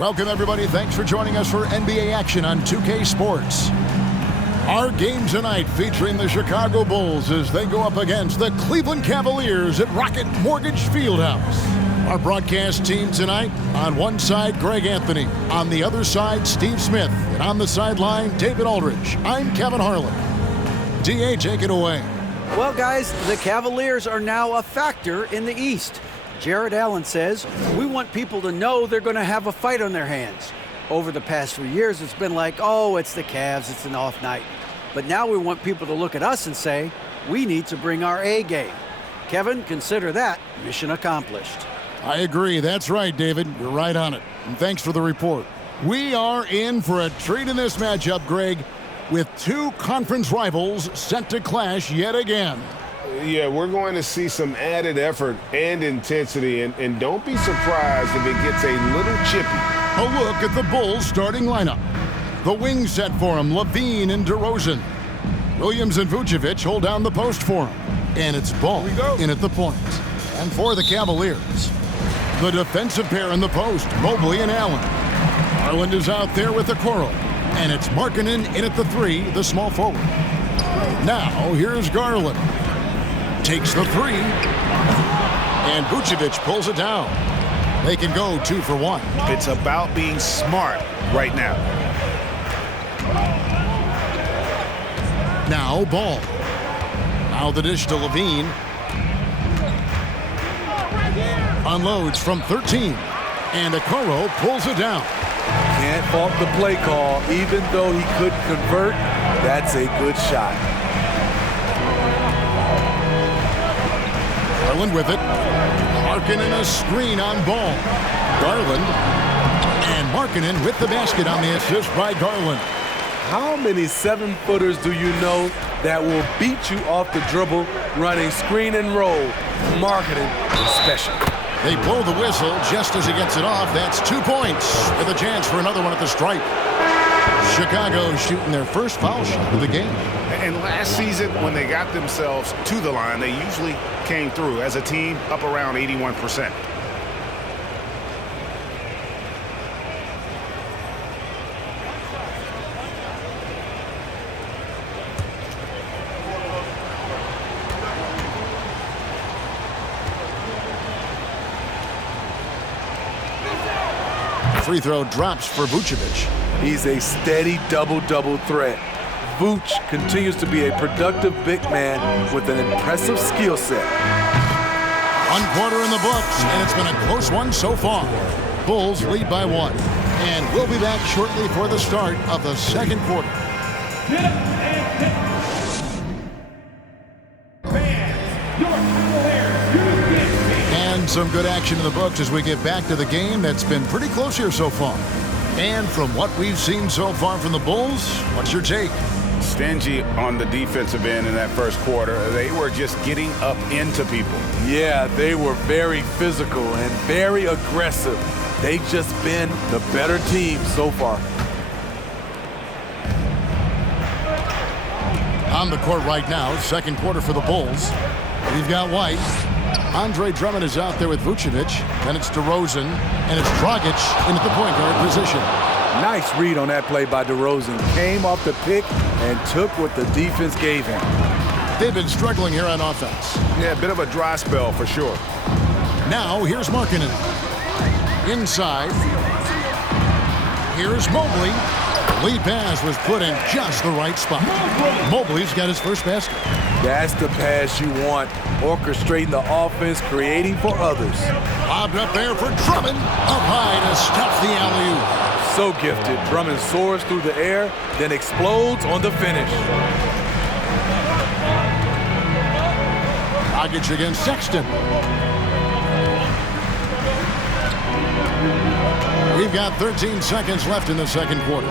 Welcome, everybody. Thanks for joining us for NBA action on 2K Sports. Our game tonight featuring the Chicago Bulls as they go up against the Cleveland Cavaliers at Rocket Mortgage Fieldhouse. Our broadcast team tonight, on one side, Greg Anthony. On the other side, Steve Smith. And on the sideline, David Aldridge. I'm Kevin Harlan. DA, take it away. Well, guys, the Cavaliers are now a factor in the East. Jared Allen says, we want people to know they're going to have a fight on their hands. Over the past 3 years, it's been like, oh, it's the Cavs, it's an off night. But now we want people to look at us and say, we need to bring our A game. Kevin, consider that mission accomplished. I agree. That's right, David. You're right on it. And thanks for the report. We are in for a treat in this matchup, Greg, with two conference rivals set to clash yet again. Yeah, we're going to see some added effort and intensity, and don't be surprised if it gets a little chippy. A look at the Bulls starting lineup. The wings set for him, Levine and DeRozan. Williams and Vucevic hold down the post for him. And it's Ball in at the point. And for the Cavaliers, the defensive pair in the post, Mobley and Allen. Garland is out there with the Okoro. And it's Markkanen in at the three, the small forward. Now, here's Garland. Takes the three, and Vucevic pulls it down. They can go 2 for 1. It's about being smart right now. Now Ball. Now the dish to Levine. Unloads from 13, and Okoro pulls it down. Can't fault the play call. Even though he couldn't convert, that's a good shot. Garland with it. Markkanen a screen on Ball. Garland. And Markkanen with the basket on the assist by Garland. How many 7-footers do you know that will beat you off the dribble running screen and roll? Markkanen is special. They blow the whistle just as he gets it off. That's 2 points with a chance for another one at the stripe. Chicago shooting their first foul shot of the game. And last season, when they got themselves to the line, they usually came through as a team up around 81%. Free throw drops for Vucevic. He's a steady double-double threat. Vooch continues to be a productive big man with an impressive skill set. 1 quarter in the books, and it's been a close one so far. Bulls lead by 1. And we'll be back shortly for the start of the second quarter. And some good action in the books as we get back to the game that's been pretty close here so far. And from what we've seen so far from the Bulls, what's your take? Stingy on the defensive end in that first quarter. They were just getting up into people. Yeah, they were very physical and very aggressive. They've just been the better team so far. On the court right now, second quarter for the Bulls. We've got White. Andre Drummond is out there with Vucevic. Then it's DeRozan, and it's Dragic in at the point guard position. Nice read on that play by DeRozan. Came off the pick and took what the defense gave him. They've been struggling here on offense. Yeah, a bit of a dry spell for sure. Now, here's Markkanen. Inside. Here's Mobley. Lead pass was put in just the right spot. Mobley's got his first basket. That's the pass you want. Orchestrating the offense, creating for others. Lobbed up there for Drummond. Up high to stuff the alley-oop. So gifted. Drummond soars through the air, then explodes on the finish. Dragic against Sexton. We've got 13 seconds left in the second quarter.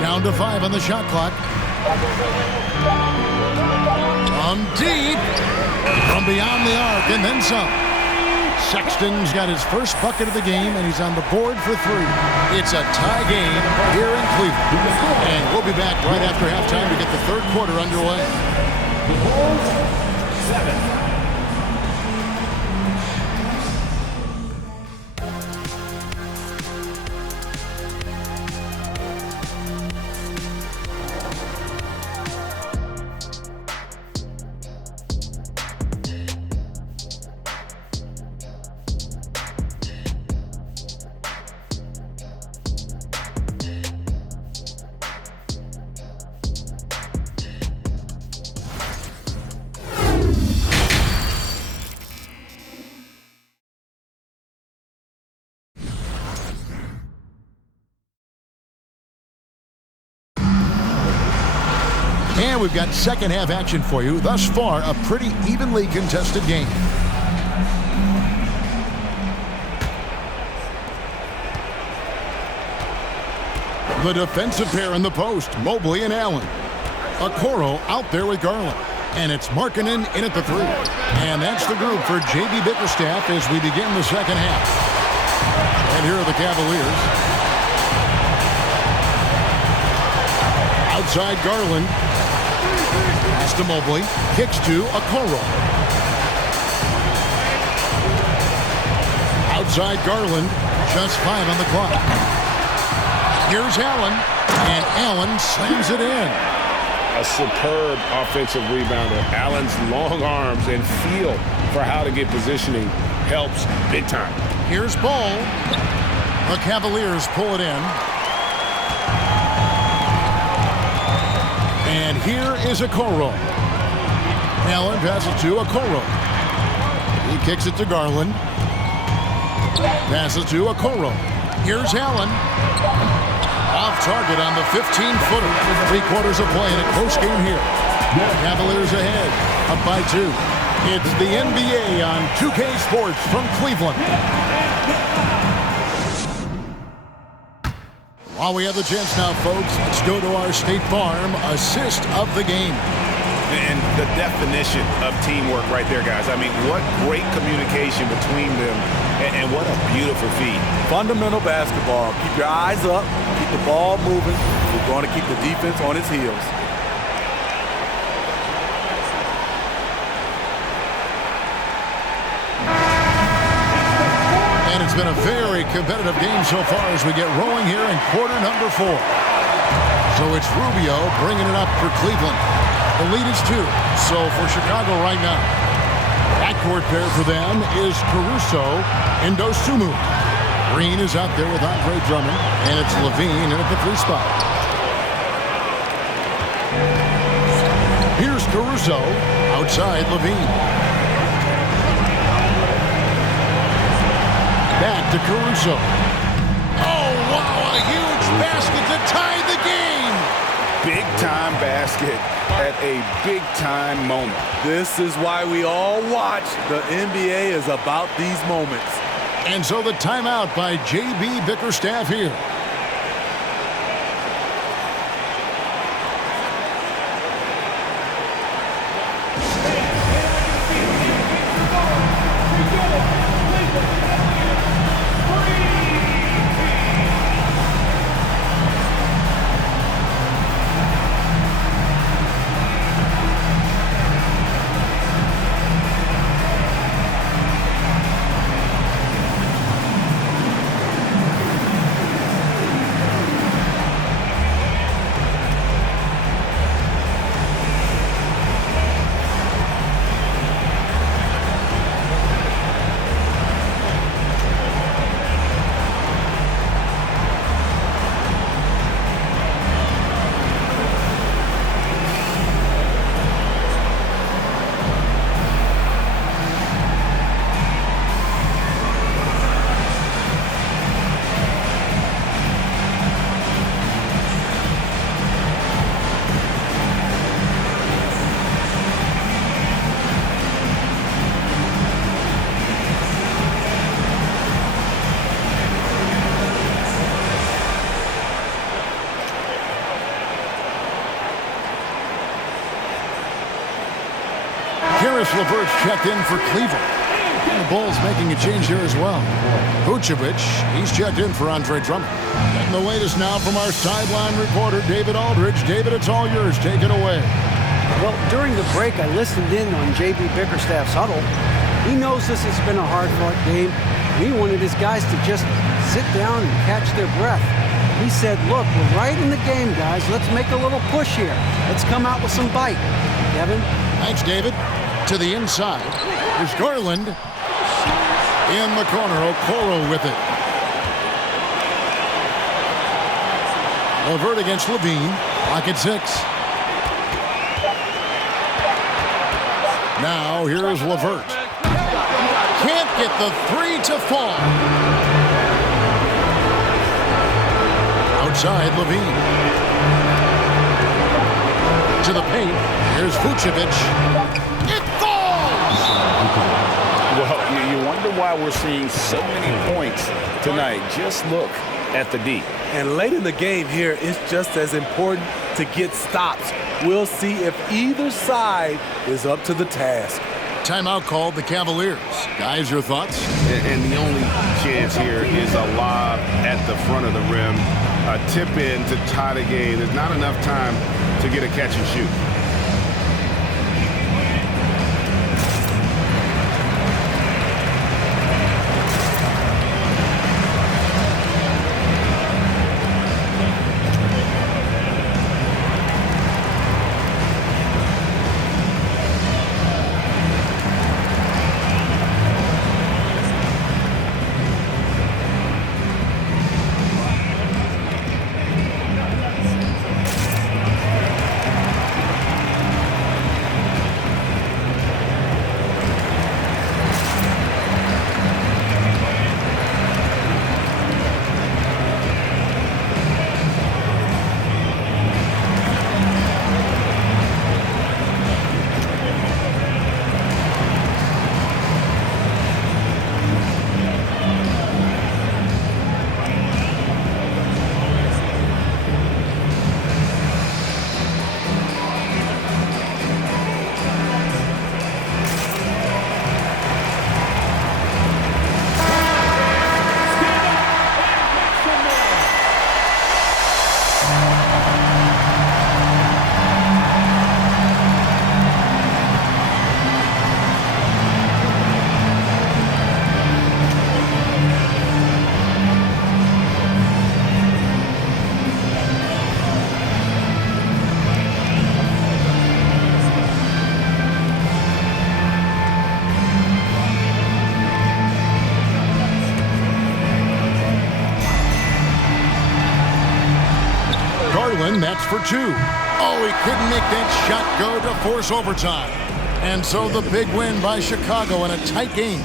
Down to 5 on the shot clock. From deep. From beyond the arc and then some. Sexton's got his first bucket of the game, and he's on the board for 3. It's a tie game here in Cleveland. And we'll be back right after halftime to get the third quarter underway. And we've got second half action for you. Thus far, a pretty evenly contested game. The defensive pair in the post, Mobley and Allen. Okoro out there with Garland. And it's Markkanen in at the 3. And that's the group for J.B. Bickerstaff as we begin the second half. And here are the Cavaliers. Outside Garland. Pass to Mobley. Kicks to Okoro. Outside Garland. Just 5 on the clock. Here's Allen. And Allen slams it in. A superb offensive rebounder. Allen's long arms and feel for how to get positioning helps big time. Here's Ball. The Cavaliers pull it in. And here is Okoro. Allen passes to Okoro. He kicks it to Garland. Passes to Okoro. Here's Allen. Off target on the 15-footer. 3/4 of play in a close game here. Cavaliers ahead, up by 2. It's the NBA on 2K Sports from Cleveland. While we have the chance now, folks, let's go to our State Farm assist of the game. And the definition of teamwork right there, guys. I mean, what great communication between them, and what a beautiful feat. Fundamental basketball. Keep your eyes up. Keep the ball moving. We're going to keep the defense on its heels. And it's been a very competitive game so far as we get rolling here in quarter number 4. So it's Rubio bringing it up for Cleveland. The lead is 2. So for Chicago right now, backcourt pair for them is Caruso and Dosunmu. Green is out there with Andre Drummond, and it's Levine in at the 3 spot. Here's Caruso outside Levine. Back to Caruso. Oh, wow, a huge basket to tie the game. Big-time basket at a big-time moment. This is why we all watch. The NBA is about these moments. And so the timeout by J.B. Bickerstaff here. LeVert's checked in for Cleveland. And the Bulls making a change here as well. Vucevic, he's checked in for Andre Drummond. Getting the latest now from our sideline reporter, David Aldridge. David, it's all yours. Take it away. Well, during the break, I listened in on J.B. Bickerstaff's huddle. He knows this has been a hard-fought game. He wanted his guys to just sit down and catch their breath. He said, look, we're right in the game, guys. Let's make a little push here. Let's come out with some bite. Kevin? Thanks, David. To the inside. There's Garland. In the corner, Okoro with it. LeVert against Levine. Lock at 6. Now here's LeVert. Can't get the 3 to fall. Outside Levine. to the paint. Here's Vucevic. It falls! Well, you wonder why we're seeing so many points tonight. Just look at the D. And late in the game here, it's just as important to get stops. We'll see if either side is up to the task. Timeout called the Cavaliers. Guys, your thoughts? And the only chance here is a lob at the front of the rim. A tip in to tie the game. There's not enough time to get a catch and shoot. That's for two. Oh, he couldn't make that shot go to force overtime. And so the big win by Chicago in a tight game.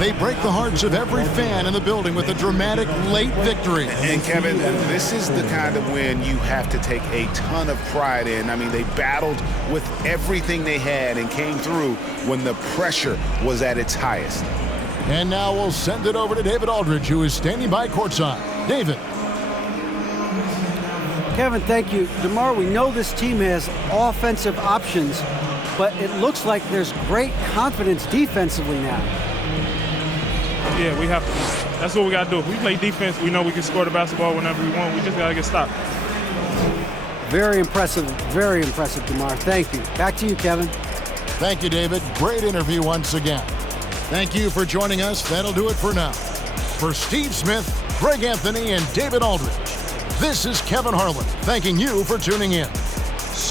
They break the hearts of every fan in the building with a dramatic late victory. And Kevin, this is the kind of win you have to take a ton of pride in. I mean, they battled with everything they had and came through when the pressure was at its highest. And now we'll send it over to David Aldridge, who is standing by courtside. David. Kevin, thank you. DeMar, we know this team has offensive options, but it looks like there's great confidence defensively now. Yeah, we have to. That's what we got to do. If we play defense, we know we can score the basketball whenever we want. We just got to get stopped. Very impressive, DeMar. Thank you. Back to you, Kevin. Thank you, David. Great interview once again. Thank you for joining us. That'll do it for now. For Steve Smith, Greg Anthony, and David Aldridge, this is Kevin Harlan, thanking you for tuning in.